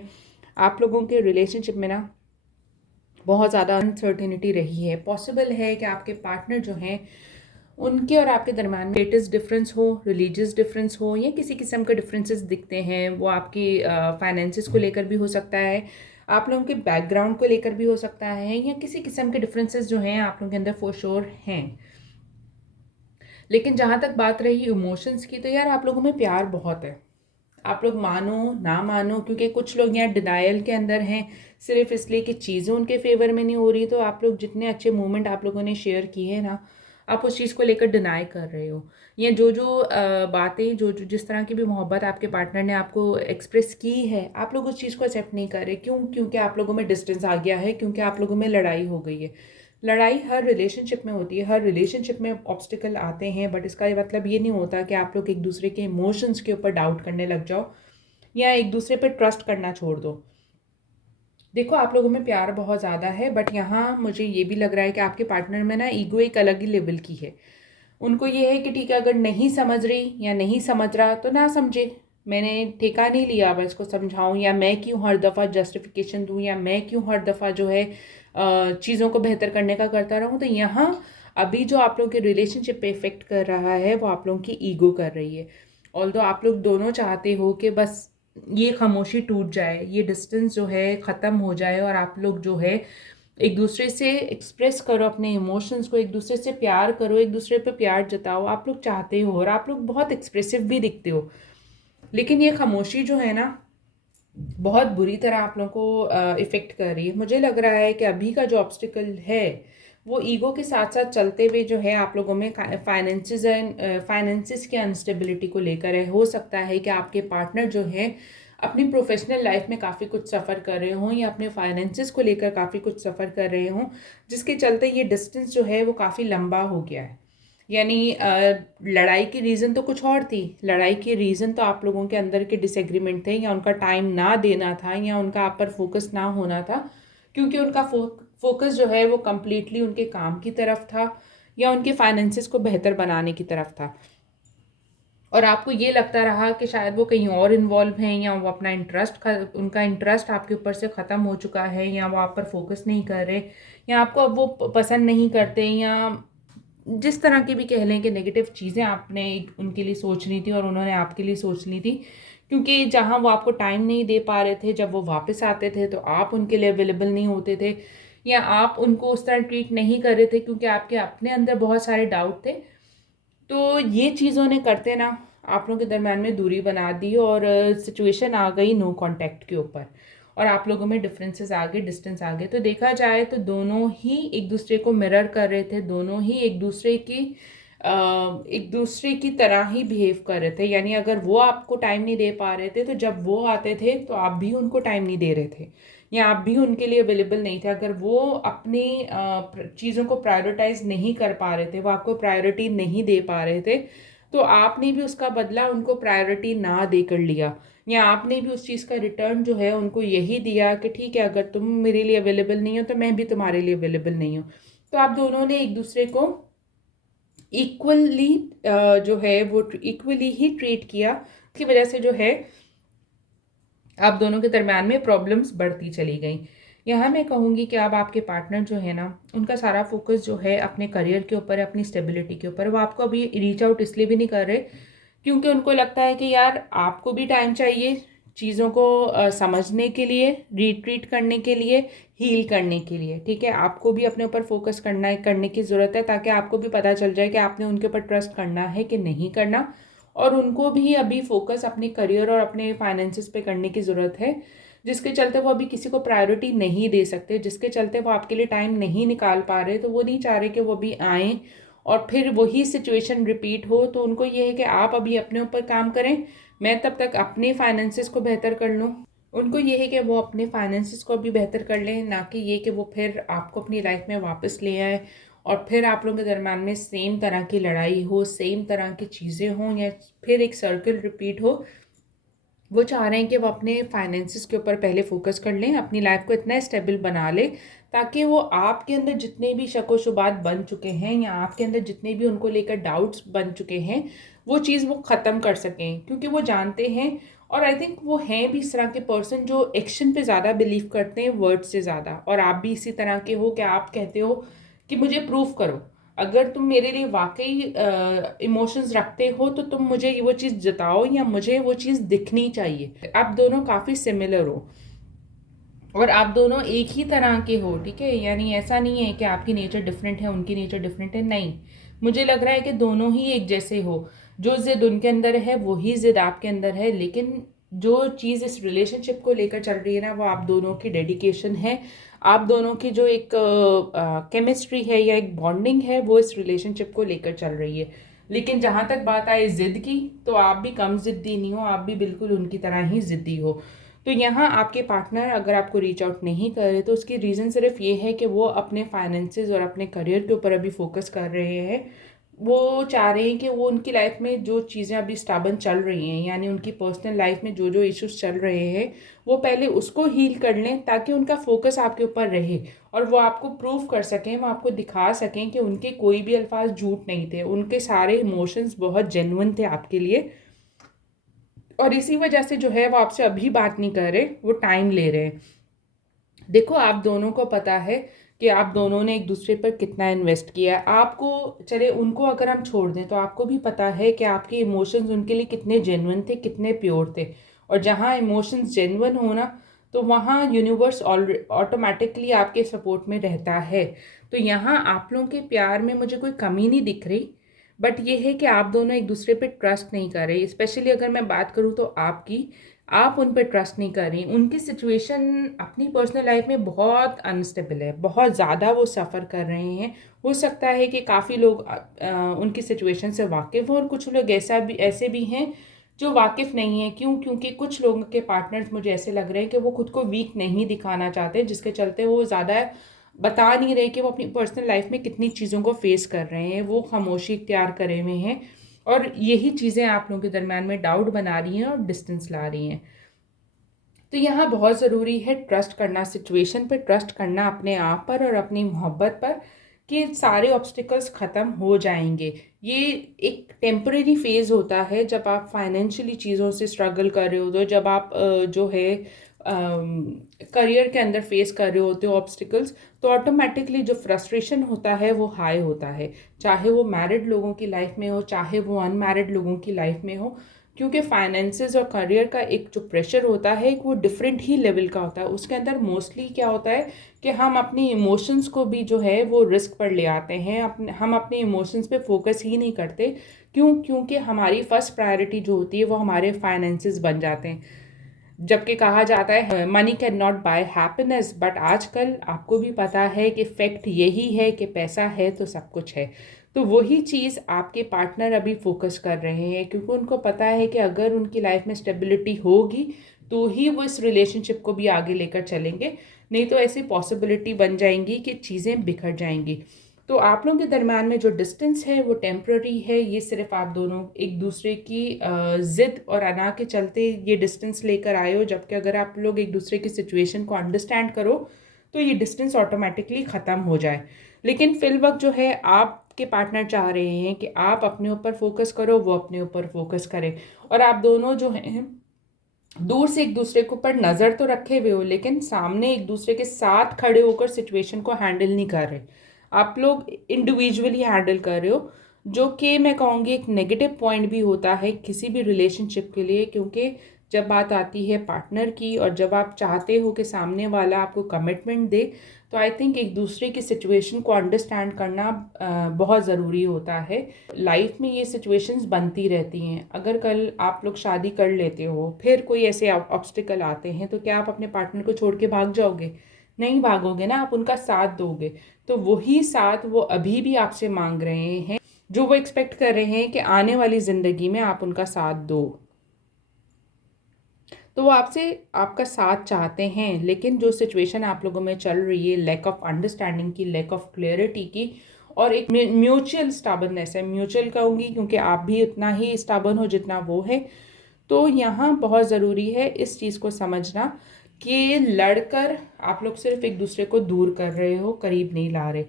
आप लोगों के रिलेशनशिप में ना बहुत ज़्यादा अनसर्टेनिटी रही है। पॉसिबल है कि आपके पार्टनर जो हैं उनके और आपके दरमियान में स्टेटस डिफरेंस हो, रिलीजियस डिफरेंस हो, या किसी किस्म के डिफरेंसेस दिखते हैं। वो आपकी फाइनेंसिस को लेकर भी हो सकता है, आप लोगों के बैकग्राउंड को लेकर भी हो सकता है, या किसी किस्म के डिफरेंसेस जो हैं आप लोगों के अंदर फॉर श्योर हैं। लेकिन जहाँ तक बात रही इमोशंस की, तो यार आप लोगों में प्यार बहुत है। आप लोग मानो ना मानो, क्योंकि कुछ लोग यहाँ डिनायल के अंदर हैं सिर्फ इसलिए कि चीज़ें उनके फेवर में नहीं हो रही। तो आप लोग जितने अच्छे मोमेंट आप लोगों ने शेयर किए हैं ना, आप उस चीज़ को लेकर डिनाई कर रहे हो। या जो जो बातें, जो जो जिस तरह की भी मोहब्बत आपके पार्टनर ने आपको एक्सप्रेस की है, आप लोग उस चीज़ को एक्सेप्ट नहीं कर रहे। क्यों? क्योंकि आप लोगों में डिस्टेंस आ गया है, क्योंकि आप लोगों में लड़ाई हो गई है। लड़ाई हर रिलेशनशिप में होती है, हर रिलेशनशिप में ऑब्स्टिकल आते हैं, बट इसका ये मतलब ये नहीं होता कि आप लोग एक दूसरे के इमोशंस के ऊपर डाउट करने लग जाओ या एक दूसरे पर ट्रस्ट करना छोड़ दो। देखो, आप लोगों में प्यार बहुत ज़्यादा है, बट यहाँ मुझे ये भी लग रहा है कि आपके पार्टनर में ना ईगो एक अलग ही लेवल की है। उनको ये है कि ठीक है, अगर नहीं समझ रही या नहीं समझ रहा तो ना समझे, मैंने ठेका नहीं लिया अब इसको समझाऊं, या मैं क्यों हर दफ़ा जस्टिफिकेशन दूं, या मैं क्यों हर दफ़ा जो है चीज़ों को बेहतर करने का करता रहूं। तो यहाँ अभी जो आप लोगों के रिलेशनशिप पे इफ़ेक्ट कर रहा है वो आप लोगों की ईगो कर रही है। ऑल्दो आप लोग दोनों चाहते हो कि बस ये खामोशी टूट जाए, ये डिस्टेंस जो है ख़त्म हो जाए, और आप लोग जो है एक दूसरे से एक्सप्रेस करो अपने इमोशंस को, एक दूसरे से प्यार करो, एक दूसरे पे प्यार जताओ। आप लोग चाहते हो और आप लोग बहुत एक्सप्रेसिव भी दिखते हो। लेकिन ये खामोशी जो है ना, बहुत बुरी तरह आप लोगों को इफ़ेक्ट कर रही है। मुझे लग रहा है कि अभी का जो ऑब्स्टिकल है वो ईगो के साथ साथ चलते हुए जो है आप लोगों में फाइनेंसिस की अनस्टेबिलिटी को लेकर है। हो सकता है कि आपके पार्टनर जो है अपनी प्रोफेशनल लाइफ में काफ़ी कुछ सफ़र कर रहे हों, या अपने फाइनेंसिस को लेकर काफ़ी कुछ सफ़र कर रहे हों, जिसके चलते ये डिस्टेंस जो है वो काफ़ी लंबा हो गया है। यानी लड़ाई की रीज़न तो कुछ और थी। लड़ाई की रीज़न तो आप लोगों के अंदर के डिसएग्रीमेंट थे, या उनका टाइम ना देना था, या उनका आप पर फोकस ना होना था, क्योंकि उनका फोकस जो है वो कम्प्लीटली उनके काम की तरफ था, या उनके फाइनेंसिस को बेहतर बनाने की तरफ था। और आपको ये लगता रहा कि शायद वो कहीं और इन्वॉल्व हैं, या वो अपना उनका इंटरेस्ट आपके ऊपर से ख़त्म हो चुका है, या वो आप पर फोकस नहीं कर रहे, या आपको अब वो पसंद नहीं करते, या जिस तरह की भी कह लें कि नेगेटिव चीज़ें आपने उनके लिए सोचनी थी और उन्होंने आपके लिए सोच ली थी। क्योंकि जहाँ वो आपको टाइम नहीं दे पा रहे थे, जब वो वापस आते थे तो आप उनके लिए अवेलेबल नहीं होते थे, या आप उनको उस तरह ट्रीट नहीं कर रहे थे क्योंकि आपके अपने अंदर बहुत सारे डाउट थे। तो ये चीज़ों ने करते ना आप लोगों के दरम्यान में दूरी बना दी, और सिचुएशन आ गई नो कांटेक्ट के ऊपर, और आप लोगों में डिफरेंसेस आ गए, डिस्टेंस आ गए। तो देखा जाए तो दोनों ही एक दूसरे को मिरर कर रहे थे, दोनों ही एक दूसरे की तरह ही बिहेव कर रहे थे। यानी अगर वो आपको टाइम नहीं दे पा रहे थे, तो जब वो आते थे तो आप भी उनको टाइम नहीं दे रहे थे, या आप भी उनके लिए अवेलेबल नहीं थे। अगर वो अपनी चीज़ों को प्रायोरिटाइज नहीं कर पा रहे थे, वो आपको प्रायोरिटी नहीं दे पा रहे थे, तो आपने भी उसका बदला उनको प्रायोरिटी ना देकर लिया, या आपने भी उस चीज़ का रिटर्न जो है उनको यही दिया कि ठीक है, अगर तुम मेरे लिए अवेलेबल नहीं हो तो मैं भी तुम्हारे लिए अवेलेबल नहीं हूँ। तो आप दोनों ने एक दूसरे को इक्वली जो है वो इक्वली ही ट्रीट किया, की वजह से जो है आप दोनों के दरम्यान में प्रॉब्लम्स बढ़ती चली गई। यहाँ मैं कहूँगी कि अब आपके पार्टनर जो है ना, उनका सारा फोकस जो है अपने करियर के ऊपर है, अपनी स्टेबिलिटी के ऊपर। वो आपको अभी रीच आउट इसलिए भी नहीं कर रहे क्योंकि उनको लगता है कि यार आपको भी टाइम चाहिए चीज़ों को समझने के लिए, रिट्रीट करने के लिए, हील करने के लिए। ठीक है, आपको भी अपने ऊपर फोकस करने की ज़रूरत है, ताकि आपको भी पता चल जाए कि आपने उनके ऊपर ट्रस्ट करना है कि नहीं करना, और उनको भी अभी फोकस अपने करियर और अपने फाइनेंसिस पे करने की ज़रूरत है, जिसके चलते वो अभी किसी को प्रायोरिटी नहीं दे सकते, जिसके चलते वो आपके लिए टाइम नहीं निकाल पा रहे। तो वो नहीं चाह रहे कि वो भी आएँ और फिर वही सिचुएशन रिपीट हो। तो उनको ये है कि आप अभी अपने ऊपर काम करें, मैं तब तक अपने फाइनेंसिस को बेहतर कर लूँ। उनको ये है कि वो अपने फाइनेंसिस को भी बेहतर कर लें, ना कि ये कि वो फिर आपको अपनी लाइफ में वापस ले आए और फिर आप लोगों के दरम्यान में सेम तरह की लड़ाई हो, सेम तरह की चीज़ें हों, या फिर एक सर्कल रिपीट हो। वो चाह रहे हैं कि वो अपने फाइनेंसिस के ऊपर पहले फोकस कर लें, अपनी लाइफ को इतना स्टेबल बना लें, ताकि वो आपके अंदर जितने भी शक व शुबात बन चुके हैं, या आपके अंदर जितने भी उनको लेकर डाउट्स बन चुके हैं, वो चीज़ वो ख़त्म कर सकें। क्योंकि वो जानते हैं और आई थिंक वो हैं भी इस तरह के पर्सन जो एक्शन पे ज़्यादा बिलीव करते हैं वर्ड से ज़्यादा, और आप भी इसी तरह के हो कि आप कहते हो कि मुझे प्रूफ करो, अगर तुम मेरे लिए वाकई इमोशंस रखते हो तो तुम मुझे वो चीज़ जताओ या मुझे वो चीज़ दिखनी चाहिए। आप दोनों काफ़ी सिमिलर हो और आप दोनों एक ही तरह के हो, ठीक है, यानी ऐसा नहीं है कि आपकी नेचर डिफरेंट है उनकी नेचर डिफरेंट है, नहीं, मुझे लग रहा है कि दोनों ही एक जैसे हो। जो ज़िद उनके अंदर है वही ज़िद आपके अंदर है, लेकिन जो चीज़ इस रिलेशनशिप को लेकर चल रही है ना, वो आप दोनों की डेडिकेशन है, आप दोनों की जो एक केमिस्ट्री है या एक बॉन्डिंग है, वो इस रिलेशनशिप को लेकर चल रही है। लेकिन जहाँ तक बात आए ज़िद की, तो आप भी कम ज़िद्दी नहीं हो, आप भी बिल्कुल उनकी तरह ही ज़िद्दी हो। तो यहाँ आपके पार्टनर अगर आपको रीच आउट नहीं कर रहे तो उसकी रीज़न सिर्फ ये है कि वो अपने फाइनेंसेस और अपने करियर के ऊपर अभी फोकस कर रहे हैं। वो चाह रहे हैं कि वो उनकी लाइफ में जो चीज़ें अभी स्टाबन चल रही हैं, यानी उनकी पर्सनल लाइफ में जो जो इश्यूज चल रहे हैं, वो पहले उसको हील कर लें ताकि उनका फोकस आपके ऊपर रहे और वो आपको प्रूव कर सकें, वो आपको दिखा सकें कि उनके कोई भी अल्फाज झूठ नहीं थे, उनके सारे इमोशंस बहुत जेन्युइन थे आपके लिए। और इसी वजह से जो है वो आपसे अभी बात नहीं कर रहे, वो टाइम ले रहे हैं। देखो, आप दोनों को पता है कि आप दोनों ने एक दूसरे पर कितना इन्वेस्ट किया है। आपको, चले उनको अगर हम छोड़ दें, तो आपको भी पता है कि आपके इमोशंस उनके लिए कितने जेन्युइन थे, कितने प्योर थे। और जहाँ इमोशंस जेन्युइन होना, तो वहाँ यूनिवर्स ऑटोमेटिकली आपके सपोर्ट में रहता है। तो यहाँ आप लोगों के प्यार में मुझे कोई कमी नहीं दिख रही, बट ये है कि आप दोनों एक दूसरे पे ट्रस्ट नहीं कर रहे। स्पेशली अगर मैं बात करूँ तो आपकी, आप उन पे ट्रस्ट नहीं कर रही। उनकी सिचुएशन अपनी पर्सनल लाइफ में बहुत अनस्टेबल है, बहुत ज़्यादा वो सफ़र कर रहे हैं। हो सकता है कि काफ़ी लोग उनकी सिचुएशन से वाकिफ़ हों और कुछ लोग ऐसे भी हैं जो वाकिफ़ नहीं हैं। क्यों? क्योंकि कुछ लोगों के पार्टनर्स मुझे ऐसे लग रहे हैं कि वो खुद को वीक नहीं दिखाना चाहते, जिसके चलते वो ज़्यादा बता नहीं रहे कि वो अपनी पर्सनल लाइफ में कितनी चीज़ों को फेस कर रहे हैं। वो खामोशी इख्तियार करे हुए हैं और यही चीज़ें आप लोगों के दरम्यान में डाउट बना रही हैं और डिस्टेंस ला रही हैं। तो यहाँ बहुत ज़रूरी है ट्रस्ट करना, सिचुएशन पे ट्रस्ट करना, अपने आप पर और अपनी मोहब्बत पर, कि सारे ऑब्स्टिकल्स ख़त्म हो जाएंगे। ये एक टेम्परेरी फेज़ होता है जब आप फाइनेंशियली चीज़ों से स्ट्रगल कर रहे होते हो, जब आप जो है करियर के अंदर फेस कर रहे होते हो ऑब्स्टिकल्स, तो ऑटोमेटिकली जो फ्रस्ट्रेशन होता है वो हाई होता है, चाहे वो मैरिड लोगों की लाइफ में हो, चाहे वो अनमैरिड लोगों की लाइफ में हो। क्योंकि फाइनेंसेस और करियर का एक जो प्रेशर होता है, एक वो डिफरेंट ही लेवल का होता है। उसके अंदर मोस्टली क्या होता है कि हम अपनी इमोशंस को भी जो है वो रिस्क पर ले आते हैं, हम अपने इमोशंस पे फोकस ही नहीं करते। क्यों? क्योंकि हमारी फर्स्ट प्रायोरिटी जो होती है वो हमारे फाइनेंसेस बन जाते हैं। जबकि कहा जाता है money can not buy happiness, but आजकल आपको भी पता है कि फैक्ट यही है कि पैसा है तो सब कुछ है। तो वही चीज़ आपके पार्टनर अभी फोकस कर रहे हैं, क्योंकि उनको पता है कि अगर उनकी लाइफ में स्टेबिलिटी होगी तो ही वो इस रिलेशनशिप को भी आगे लेकर चलेंगे, नहीं तो ऐसी पॉसिबिलिटी बन जाएंगी कि चीज़ें बिखर जाएंगी। तो आप लोगों के दरम्यान में जो डिस्टेंस है वो टेम्प्ररी है, ये सिर्फ आप दोनों एक दूसरे की ज़िद और अना के चलते ये डिस्टेंस लेकर आए हो। जबकि अगर आप लोग एक दूसरे की सिचुएशन को अंडरस्टैंड करो तो ये डिस्टेंस ऑटोमेटिकली ख़त्म हो जाए। लेकिन फिल वक्त जो है आपके पार्टनर चाह रहे हैं कि आप अपने ऊपर फोकस करो, वो अपने ऊपर फोकस करें, और आप दोनों जो हैं दूर से एक दूसरे के ऊपर नज़र तो रखे हुए हो, लेकिन सामने एक दूसरे के साथ खड़े होकर सिचुएशन को हैंडल नहीं कर रहे। आप लोग इंडिविजुअली हैंडल कर रहे हो, जो कि मैं कहूँगी एक नेगेटिव पॉइंट भी होता है किसी भी रिलेशनशिप के लिए। क्योंकि जब बात आती है पार्टनर की और जब आप चाहते हो कि सामने वाला आपको कमिटमेंट दे, तो आई थिंक एक दूसरे की सिचुएशन को अंडरस्टैंड करना बहुत ज़रूरी होता है। लाइफ में ये सिचुएशंस बनती रहती हैं। अगर कल आप लोग शादी कर लेते हो, फिर कोई ऐसे ऑब्स्टिकल आते हैं, तो क्या आप अपने पार्टनर को छोड़ के भाग जाओगे? नहीं भागोगे ना, आप उनका साथ दोगे। तो वही साथ वो अभी भी आपसे मांग रहे हैं, जो वो एक्सपेक्ट कर रहे हैं कि आने वाली ज़िंदगी में आप उनका साथ दो। तो वो आपसे आपका साथ चाहते हैं, लेकिन जो सिचुएशन आप लोगों में चल रही है, लैक ऑफ अंडरस्टैंडिंग की, लैक ऑफ क्लियरिटी की, और एक म्यूचुअल स्टाबरनेस है। म्यूचुअल कहूँगी क्योंकि आप भी उतना ही स्टाबर्न हो जितना वो है। तो यहाँ बहुत ज़रूरी है इस चीज़ को समझना कि लड़कर आप लोग सिर्फ एक दूसरे को दूर कर रहे हो, करीब नहीं ला रहे।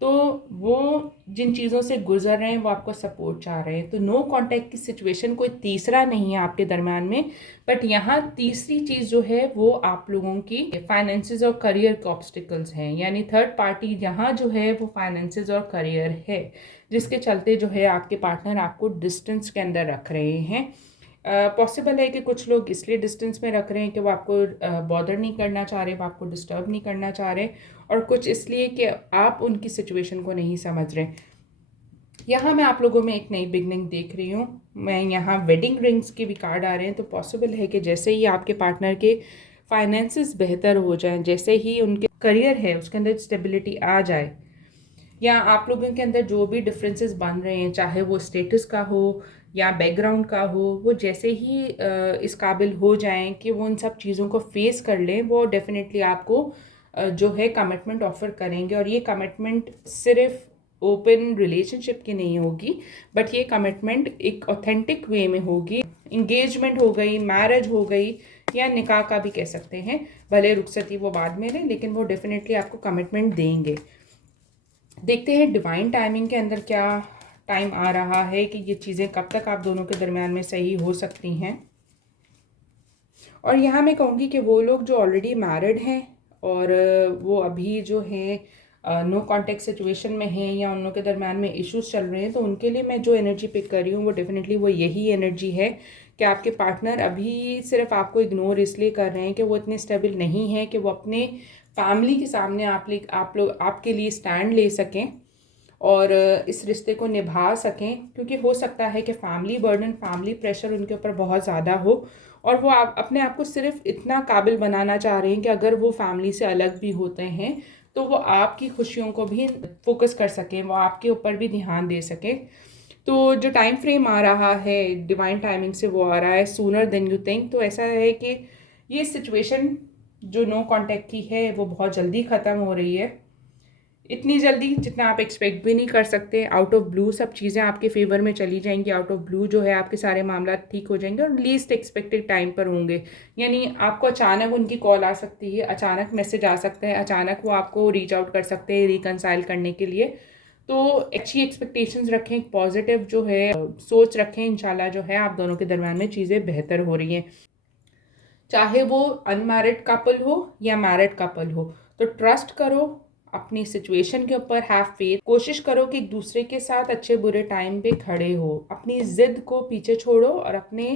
तो वो जिन चीज़ों से गुजर रहे हैं वो आपको सपोर्ट चाह रहे हैं। तो नो कांटेक्ट की सिचुएशन कोई तीसरा नहीं है आपके दरम्यान में, बट यहाँ तीसरी चीज़ जो है वो आप लोगों की फाइनेंसेस और करियर के ऑब्स्टिकल्स हैं। यानी थर्ड पार्टी यहाँ जो है वो फाइनेंसेस और करियर है, जिसके चलते जो है आपके पार्टनर आपको डिस्टेंस के अंदर रख रहे हैं। पॉसिबल है कि कुछ लोग इसलिए डिस्टेंस में रख रहे हैं कि वो आपको बॉदर नहीं करना चाह रहे, वो आपको डिस्टर्ब नहीं करना चाह रहे, और कुछ इसलिए कि आप उनकी सिचुएशन को नहीं समझ रहे। यहाँ मैं आप लोगों में एक नई बिगनिंग देख रही हूँ। मैं यहाँ वेडिंग रिंग्स के भी कार्ड आ रहे हैं, तो पॉसिबल है कि जैसे ही आपके पार्टनर के फाइनेंसेस बेहतर हो जाएं, जैसे ही उनके करियर है उसके अंदर स्टेबिलिटी आ जाए, या आप लोगों के अंदर जो भी डिफरेंसेस बन रहे हैं, चाहे वो स्टेटस का हो या बैकग्राउंड का हो, वो जैसे ही इस काबिल हो जाएं कि वो उन सब चीज़ों को फेस कर लें, वो डेफिनेटली आपको जो है कमिटमेंट ऑफर करेंगे। और ये कमिटमेंट सिर्फ ओपन रिलेशनशिप की नहीं होगी, बट ये कमिटमेंट एक ऑथेंटिक वे में होगी। इंगेजमेंट हो गई, मैरिज हो गई, या निकाह का भी कह सकते हैं, भले रुखसती वो बाद में लें, लेकिन वो डेफिनेटली आपको कमिटमेंट देंगे। देखते हैं डिवाइन टाइमिंग के अंदर क्या टाइम आ रहा है कि ये चीज़ें कब तक आप दोनों के दरमियान में सही हो सकती हैं। और यहाँ मैं कहूँगी कि वो लोग जो ऑलरेडी मैरिड हैं और वो अभी जो है नो कांटेक्ट सिचुएशन में हैं, या उन लोगों के दरमियान में इश्यूज चल रहे हैं, तो उनके लिए मैं जो एनर्जी पिक कर रही हूँ वो डेफिनेटली वो यही एनर्जी है कि आपके पार्टनर अभी सिर्फ आपको इग्नोर इसलिए कर रहे हैं कि वो इतने स्टेबल नहीं है कि वो अपने फैमिली के सामने आप लोग आपके लिए स्टैंड ले सकें और इस रिश्ते को निभा सकें, क्योंकि हो सकता है कि फैमिली बर्डन, फैमिली प्रेशर उनके ऊपर बहुत ज़्यादा हो, और वो अपने आप को सिर्फ इतना काबिल बनाना चाह रहे हैं कि अगर वो फैमिली से अलग भी होते हैं तो वो आपकी खुशियों को भी फोकस कर सकें, वो आपके ऊपर भी ध्यान दे सकें। तो जो टाइम फ्रेम आ रहा है डिवाइन टाइमिंग से, वो आ रहा है सूनर देन यू थिंक। तो ऐसा है कि ये सिचुएशन जो नो कांटेक्ट की है वो बहुत जल्दी ख़त्म हो रही है, इतनी जल्दी जितना आप एक्सपेक्ट भी नहीं कर सकते। आउट ऑफ ब्लू सब चीज़ें आपके फेवर में चली जाएंगी, आउट ऑफ ब्लू जो है आपके सारे मामला ठीक हो जाएंगे और लीस्ट एक्सपेक्टेड टाइम पर होंगे। यानी आपको अचानक उनकी कॉल आ सकती है, अचानक मैसेज आ सकता है, अचानक वो आपको रीच आउट कर सकते हैं रिकनसाइल करने के लिए। तो अच्छी एक्सपेक्टेशंस रखें, पॉजिटिव जो है सोच रखें, इंशाल्लाह जो है आप दोनों के दरम्यान में चीज़ें बेहतर हो रही हैं, चाहे वो अनमैरिड कपल हो या मैरिड कपल हो। तो ट्रस्ट करो अपनी सिचुएशन के ऊपर, हैव फेथ, कोशिश करो कि एक दूसरे के साथ अच्छे बुरे टाइम पे खड़े हो, अपनी ज़िद को पीछे छोड़ो और अपने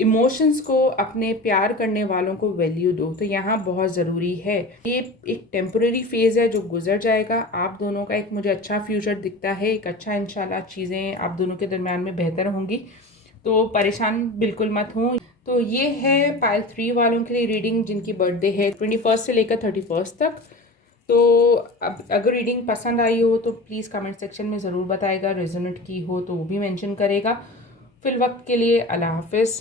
इमोशंस को, अपने प्यार करने वालों को वैल्यू दो। तो यहाँ बहुत ज़रूरी है, ये एक टेम्परेरी फेज़ है जो गुजर जाएगा। आप दोनों का एक मुझे अच्छा फ्यूचर दिखता है, एक अच्छा इंशाल्लाह चीज़ें आप दोनों के दरम्यान में बेहतर होंगी, तो परेशान बिल्कुल मत हो। तो ये है पाइल 3 वालों के लिए रीडिंग जिनकी बर्थडे है 21 से लेकर 31 तक। तो अब अगर रीडिंग पसंद आई हो तो प्लीज़ कमेंट सेक्शन में ज़रूर बताएगा, रेजोनेट की हो तो वो भी मेंशन करेगा। फिल वक्त के लिए अल्लाह हाफिज़।